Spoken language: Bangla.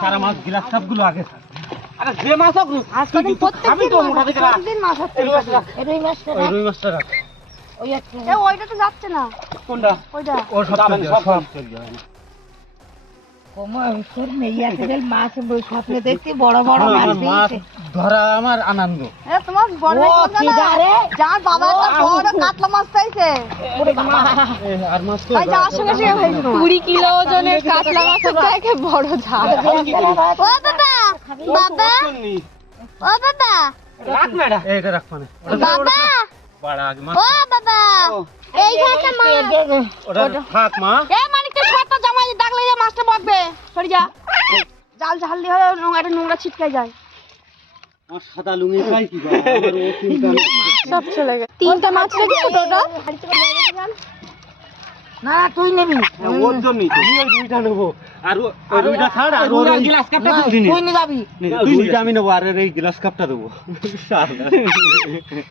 সারা মাছ গ্লাস সবগুলো আগে স্যার। আরে যে মাছ হোক আজকে প্রত্যেকদিন মাছ হচ্ছে এই মাছটা রাখ। এই মাছটা ওই রুই মাছটা রাখ। ওই একটা এ ওইটা তো যাচ্ছে না কোনটা? ওইটা ও সব যাবে চলে না, যাবে, সব সব চলে যাবে। কমর নেই আছে মাছ স্বপ্নে দেখতে বড় বড় মাছ আমার মাছ দিয়েছে ধরা আমার আনন্দ। এ তোমার বড় ও, ভাই কি জানে? যার বাবা একটা বড় কাতলা মাছ পাইছে আর মাছ তো তাই যাওয়ার সঙ্গে সঙ্গে হয়েছে 20 কিলো ওজনের কাতলা মাছের থেকে বড় ঝাল ও বাবা বাবা ও বাবা রাখ না এটা। এইটা রাখ মানে বাবা বড় আগে মাছ ও বাবা এইখানে মাছ ওটা থাক মা। এ মানিকটা সাতটা জামাই ডাকলে যে মাছটা বকবে সরি যা জাল ঝাল দিয়ে হয় একটা নোংরা ছিটকাই যায় আমার সাদা লুঙ্গি খাই কি বাবা, আমার ও চিন্তা নেই। সব চলে গেছে তিনটা মাছ রেখেছো টোটাল না তুই নিবি ওর জন্যই তো। আমি ওই রুইটা নেবো আর ওই রুইটা ছাড় আর ওর ওর ওই গ্লাস কাপটা না, তুই নিস। তুই নিয়ে যাবি রুইটা আমি নেবো আর এর এই গ্লাস কাপটা দেবো।